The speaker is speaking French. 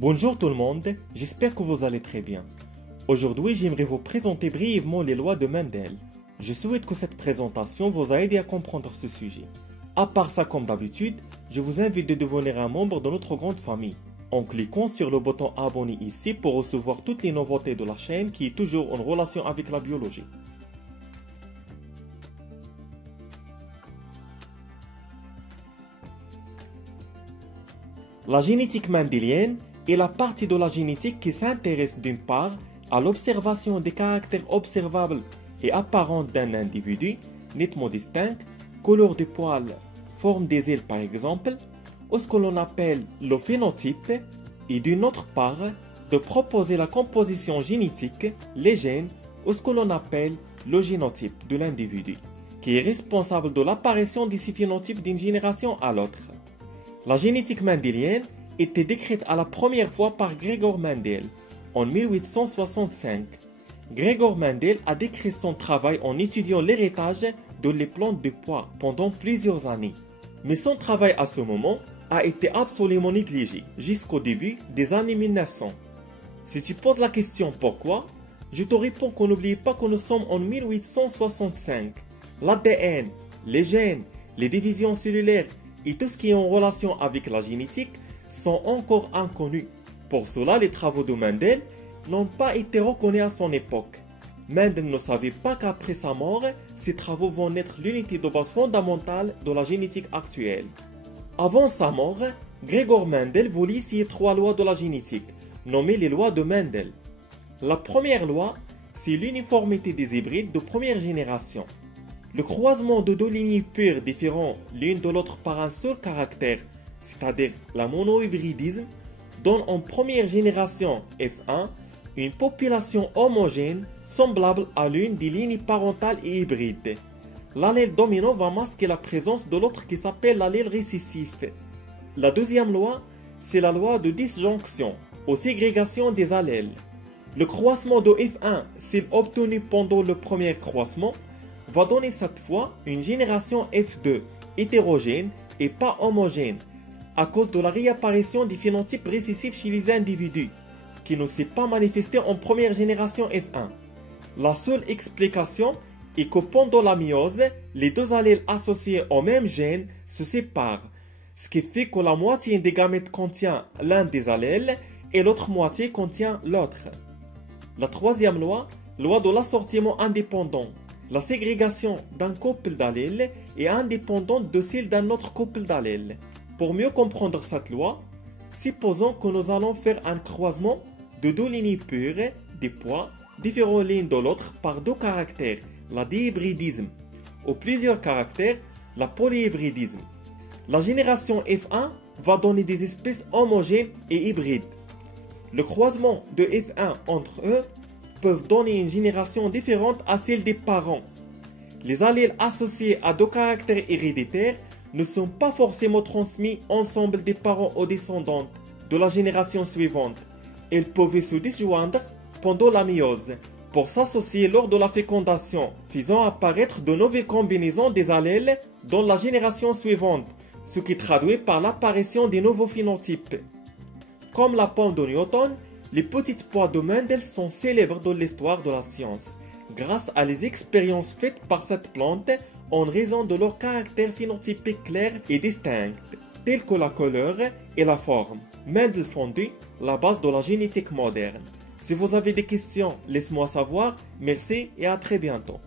Bonjour tout le monde, j'espère que vous allez très bien. Aujourd'hui, j'aimerais vous présenter brièvement les lois de Mendel. Je souhaite que cette présentation vous aide à comprendre ce sujet. À part ça, comme d'habitude, je vous invite de devenir un membre de notre grande famille, en cliquant sur le bouton abonner ici pour recevoir toutes les nouveautés de la chaîne qui est toujours en relation avec la biologie. La génétique mendélienne est la partie de la génétique qui s'intéresse d'une part à l'observation des caractères observables et apparents d'un individu, nettement distinct, couleur des poils, forme des ailes par exemple, ou ce que l'on appelle le phénotype, et d'une autre part de proposer la composition génétique, les gènes, ou ce que l'on appelle le génotype de l'individu, qui est responsable de l'apparition de ces phénotypes d'une génération à l'autre. La génétique mendélienne était décrite à la première fois par Gregor Mendel en 1865. Gregor Mendel a décrit son travail en étudiant l'héritage de les plantes de pois pendant plusieurs années. Mais son travail à ce moment a été absolument négligé jusqu'au début des années 1900. Si tu poses la question pourquoi, je te réponds qu'on n'oublie pas que nous sommes en 1865. L'ADN, les gènes, les divisions cellulaires et tout ce qui est en relation avec la génétique sont encore inconnus. Pour cela, les travaux de Mendel n'ont pas été reconnus à son époque. Mendel ne savait pas qu'après sa mort, ses travaux vont être l'unité de base fondamentale de la génétique actuelle. Avant sa mort, Gregor Mendel voulait essayer 3 lois de la génétique, nommées les lois de Mendel. La première loi, c'est l'uniformité des hybrides de première génération. Le croisement de 2 lignées pures différentes l'une de l'autre par un seul caractère, c'est-à-dire la monohybridisme, donne en première génération F1 une population homogène semblable à l'une des lignes parentales et hybrides. L'allèle dominant va masquer la présence de l'autre qui s'appelle l'allèle récessif. La deuxième loi, c'est la loi de disjonction ou ségrégation des allèles. Le croisement de F1, s'il obtenu pendant le premier croisement, va donner cette fois une génération F2 hétérogène et pas homogène à cause de la réapparition des phénotypes récessifs chez les individus qui ne s'est pas manifesté en première génération F1. La seule explication est que pendant la méiose, les 2 allèles associés au même gène se séparent, ce qui fait que la moitié des gamètes contient l'un des allèles et l'autre moitié contient l'autre. La troisième loi, loi de l'assortiment indépendant. La ségrégation d'un couple d'allèles est indépendante de celle d'un autre couple d'allèles. Pour mieux comprendre cette loi, supposons que nous allons faire un croisement de 2 lignées pures des pois différents l'une de l'autre par 2 caractères, la dihybridisme, ou plusieurs caractères, la polyhybridisme. La génération F1 va donner des espèces homogènes et hybrides. Le croisement de F1 entre eux peuvent donner une génération différente à celle des parents. Les allèles associés à 2 caractères héréditaires ne sont pas forcément transmis ensemble des parents aux descendants de la génération suivante. Ils pouvaient se disjoindre pendant la méiose pour s'associer lors de la fécondation, faisant apparaître de nouvelles combinaisons des allèles dans la génération suivante, ce qui traduit par l'apparition des nouveaux phénotypes. Comme la pomme de Newton, les petites pois de Mendel sont célèbres dans l'histoire de la science, grâce à les expériences faites par cette plante en raison de leur caractère phénotypique clair et distinct, tels que la couleur et la forme. Mendel fondit la base de la génétique moderne. Si vous avez des questions, laissez-moi savoir. Merci et à très bientôt.